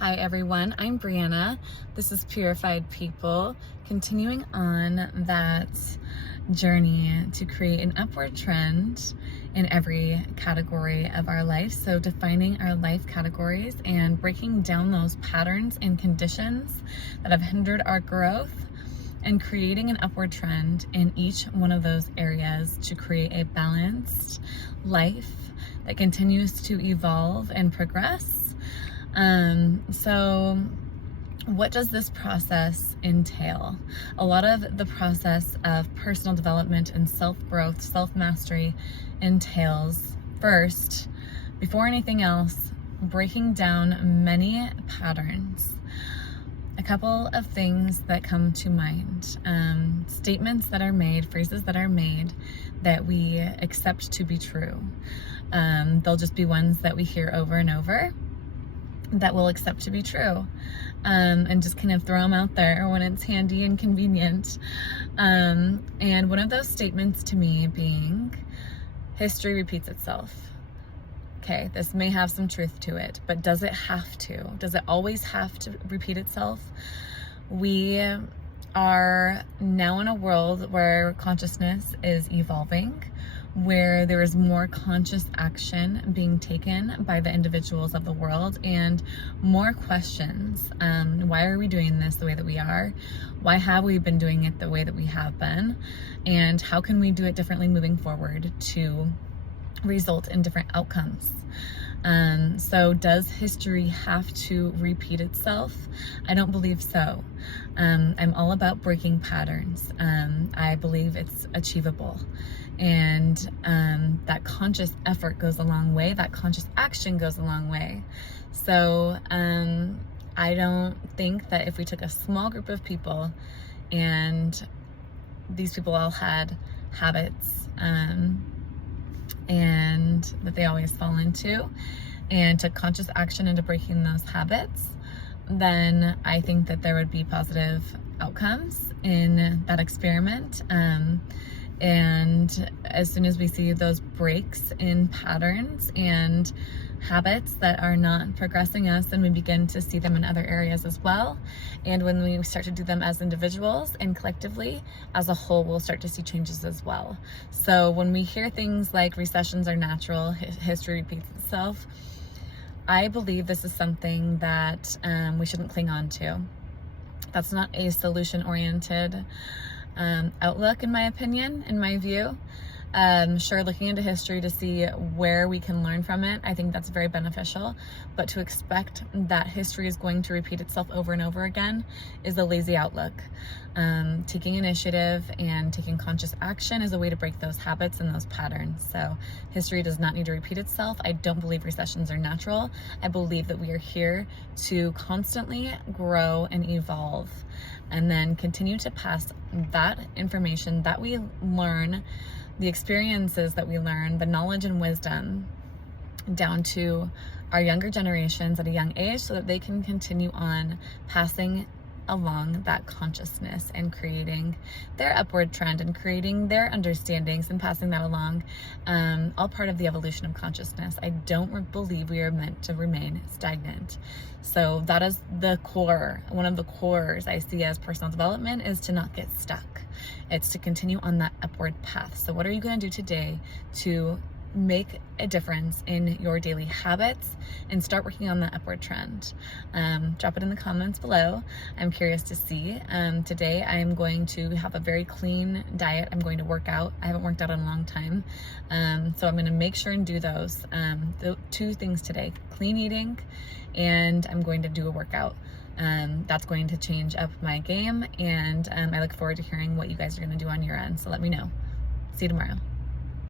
Hi everyone, I'm Brianna. This is Purified People, continuing on that journey to create an upward trend in every category of our life. So defining our life categories and breaking down those patterns and conditions that have hindered our growth and creating an upward trend in each one of those areas to create a balanced life that continues to evolve and progress. So what does this process entail? A lot of the process of personal development and self-growth, self-mastery entails, first, before anything else, breaking down many patterns. A couple of things that come to mind, statements that are made, phrases that are made that we accept to be true. They'll just be ones that we hear over and over that we'll accept to be true, and just kind of throw them out there when it's handy and convenient. And one of those statements to me being, history repeats itself. Okay, this may have some truth to it, but does it have to? Does it always have to repeat itself? We are now in a world where consciousness is evolving, where there is more conscious action being taken by the individuals of the world, and more questions. Why are we doing this the way that we are? Why have we been doing it the way that we have been? And how can we do it differently moving forward to result in different outcomes? So does history have to repeat itself? I don't believe so. I'm all about breaking patterns. I believe it's achievable. And that conscious effort goes a long way. That conscious action goes a long way. So I don't think that if we took a small group of people and these people all had habits and that they always fall into, and took conscious action into breaking those habits, then I think that there would be positive outcomes in that experiment. And as soon as we see those breaks in patterns and habits that are not progressing us, then we begin to see them in other areas as well. And when we start to do them as individuals and collectively, as a whole, we'll start to see changes as well. So when we hear things like recessions are natural, history repeats itself, I believe this is something that we shouldn't cling on to. That's not a solution-oriented outlook, in my opinion, in my view. Sure, looking into history to see where we can learn from it, I think that's very beneficial, but to expect that history is going to repeat itself over and over again is a lazy outlook. Taking initiative and taking conscious action is a way to break those habits and those patterns. So history does not need to repeat itself. I don't believe recessions are natural. I believe that we are here to constantly grow and evolve, and then continue to pass that information that we learn, the experiences that we learn, the knowledge and wisdom down to our younger generations at a young age, so that they can continue on passing along that consciousness and creating their upward trend and creating their understandings and passing that along, all part of the evolution of consciousness. I don't believe we are meant to remain stagnant. So that is the core. One of the cores I see as personal development is to not get stuck. It's to continue on that upward path. So what are you going to do today to make a difference in your daily habits and start working on that upward trend? Drop it in the comments below. I'm curious to see. Today I am going to have a very clean diet. I'm going to work out. I haven't worked out in a long time. So I'm going to make sure and do those two things today: clean eating, and I'm going to do a workout. That's going to change up my game, and I look forward to hearing what you guys are going to do on your end. So let me know. See you tomorrow.